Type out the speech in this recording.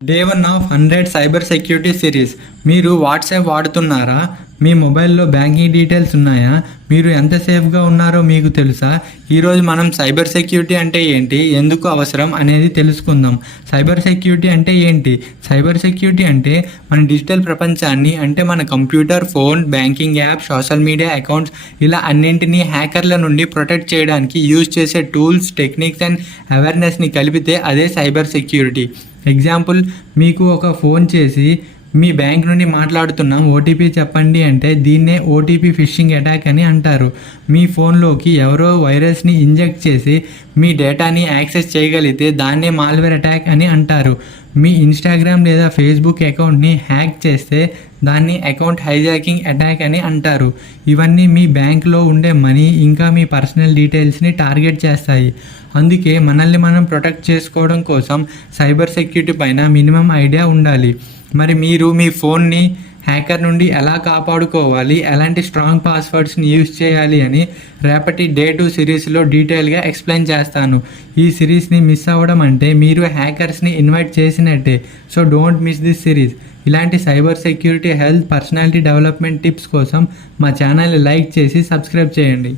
Day 1 of 100 cyber security series. మీరు WhatsApp వాడుతున్నారా? మీ మొబైల్లో బ్యాంకింగ్ డీటెయిల్స్ ఉన్నాయా? మీరు ఎంత సేఫ్గా ఉన్నారో మీకు తెలుసా? ఈరోజు మనం సైబర్ సెక్యూరిటీ అంటే ఏంటి, ఎందుకు అవసరం అనేది తెలుసుకుందాం. సైబర్ సెక్యూరిటీ అంటే ఏంటి? సైబర్ సెక్యూరిటీ అంటే మన డిజిటల్ ప్రపంచాన్ని, అంటే మన computer, phone, banking app, social media accounts, ఇలా అన్నింటినీ హ్యాకర్ల నుండి ప్రొటెక్ట్ చేయడానికి యూజ్ చేసే టూల్స్, టెక్నిక్స్ అండ్ అవేర్నెస్ని కలిపితే అదే సైబర్ సెక్యూరిటీ. ఎగ్జాంపుల్, మీకు ఒక ఫోన్ చేసి మీ బ్యాంక్ నుండి మాట్లాడుతున్నాం, ఓటీపీ చెప్పండి అంటే దీన్నే ఓటీపీ ఫిషింగ్ అటాక్ అని అంటారు. మీ ఫోన్లోకి ఎవరో వైరస్ని ఇంజెక్ట్ చేసి మీ డేటాని యాక్సెస్ చేయగలిగితే దాన్నే మాల్వేర్ అటాక్ అని అంటారు. మీ ఇన్స్టాగ్రామ్ లేదా ఫేస్బుక్ అకౌంట్ని హ్యాక్ చేస్తే దాన్ని అకౌంట్ హైజాకింగ్ అటాక్ అని అంటారు. ఇవన్నీ మీ బ్యాంక్లో ఉండే మనీ ఇంకా మీ పర్సనల్ డీటెయిల్స్ని టార్గెట్ చేస్తాయి. అందుకే మనల్ని మనం ప్రొటెక్ట్ చేసుకోవడం కోసం సైబర్ సెక్యూరిటీ పైన మినిమం ఐడియా ఉండాలి. మరి మీరు మీ ఫోన్ని హ్యాకర్ నుండి ఎలా కాపాడుకోవాలి, ఎలాంటి స్ట్రాంగ్ పాస్వర్డ్స్ని యూజ్ చేయాలి అని రేపటి డే 2 సిరీస్లో డీటెయిల్గా ఎక్స్ప్లెయిన్ చేస్తాను. ఈ సిరీస్ని మిస్ అవ్వడం అంటే మీరు హ్యాకర్స్ని ఇన్వైట్ చేసినట్టే. So don't miss this series. ఇలాంటి cyber security, health, personality development tips కోసం మా ఛానల్ని లైక్ చేసి సబ్స్క్రైబ్ చేయండి.